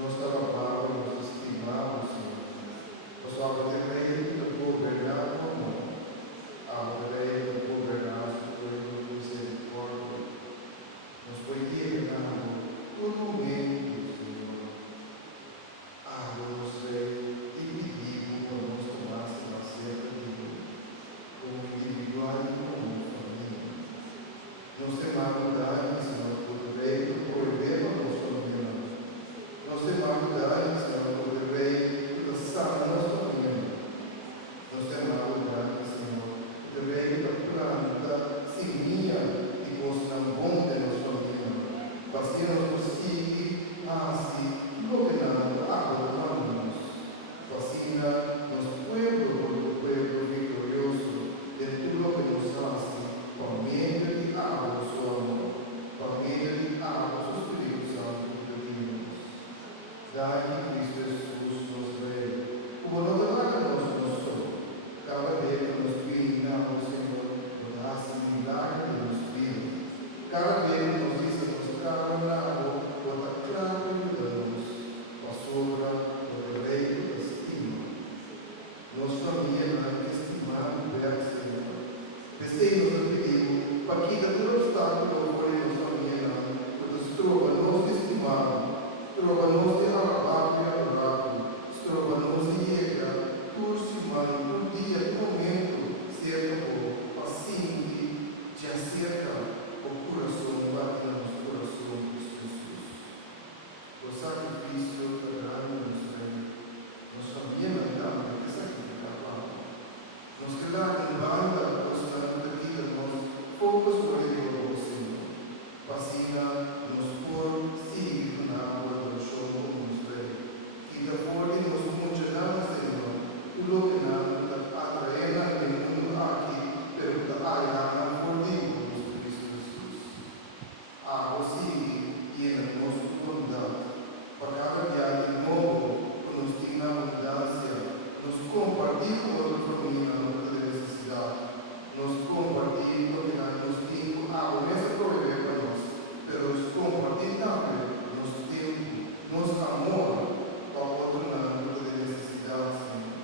Nós louvamos, nós estimamos, Senhor. Nós louvamos o Rei do governar o mundo. Ao Rei do governar o povo de misericórdia. Nos foi guiado por momento, Senhor. Nos Rei, e pedimos por nós tomasse uma certa vida, como individual e como família. Nos temamos dar, Senhor, por Rei do governo dos famílias. Nós temamos dar, Senhor, por Rei da salvação. Nós temamos dar, Senhor, por Rei da planta, seminha e coisa bom de nossa família. Vacina nos sigue, assim, governando agora nós. Vacina nos pueblo vitorioso, de tudo que nos hace, família de água, seu amor, família de água, seu Espírito Santo que pedimos. Dai Cristo Jesus, nos Rei, o honorário nosso, cada vez que nos dignamos, Senhor, nos hace milagre de nos vida. Cada vez que nos dice mostrar na água, bota claro e damos, a sobra do Rei do destino. Nos família, estimado pelo Senhor. Desejos do perigo, para que da tua obstáculo, por nos família, nos trova, nos estimado, trova-nos de alabar e adorar, trova-nos de guerra, por semana, por dia, por momento, certo, assim que te acerca o coração, bate no coração de Jesus. O sacrifício da grande nos família, então, que sacrifica a palavra. Nos quedar em banda, nos dar da vida, nos poucos poderosos, Senhor. Vacina, nos por seguir na água do chão, nos e da fora nos congelamos, Senhor, tudo que nada atraena no mundo aqui, pero da área por Deus, Cristo Jesus. A você e na nossa bondade, para cada dia de novo, que nos tenha abundância, nos compartilhe com a família na necessidade, nos compartilhe com nos tem água, nessa prover para nós, pero nos compartilhe também, nos tempo, nos amor, para outro lado de necessidade, Senhor.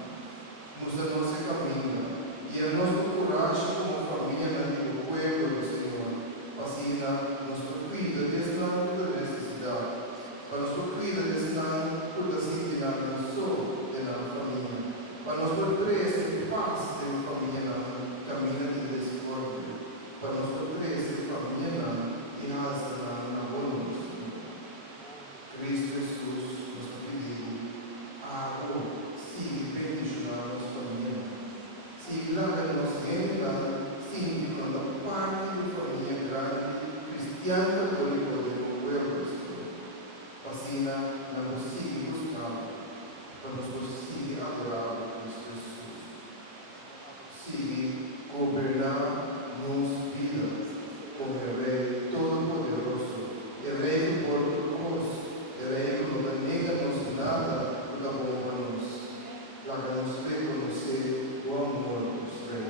Nos dá nosso caminho e a nossa coragem como família no povo, Senhor. Assim, nos cuida desse ano da necessidade, para nos cuida desse ano toda a sintidade da família, para nos oferecer paz de família, caminho de discórdia, para nos oferecer família e raça na boa. Cristo Jesus nos pediu se bendicionar nossa família, se larga nossa renda, se da parte da família grande, cristiana, por o povo, vacina, na consiga buscar, para nos conseguir adorar Cristo Jesus. Se governar nos vida, como Rei Todo-Poderoso, Rei Todo-Poderoso, Rei que não nega-nos nada, da bom para nós. Larga-nos reconhecer o amor dos Rei.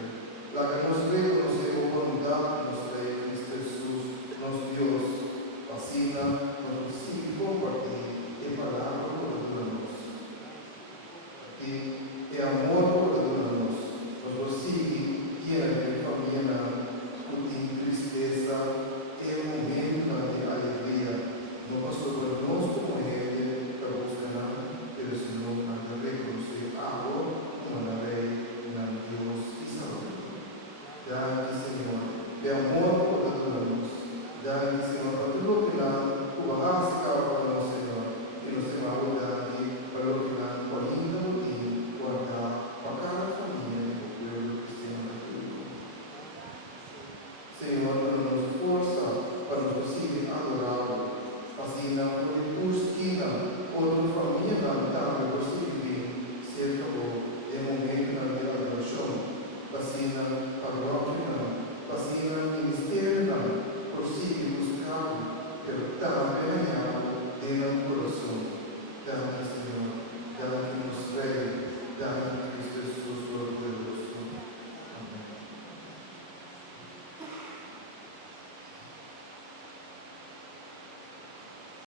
Larga-nos reconhecer a bondade dos Rei, Cristo Jesus, nosso Deus. Vacina, nos consiga compartilhar e palavra por nós. E amor por nós. Nos consiga guiar em família, com tristeza, e um momento de alegria. No pastor nós como Rei, para buscar pelo Senhor, na reconocer agora, como na Rei, na Deus e Salvador. Dá-me, Senhor, de amor por nós. Dá-me, Senhor, para tudo que não, o arrasca para nós, Senhor, e nos tem maldade, para o que não, para ainda não guardar para cada família, o povo que sempre tudo. Senhor, dá-nos força para nos conseguir adorar, assim não por esquina, outra família também conseguir ser acabou, é momento de adoração, assim para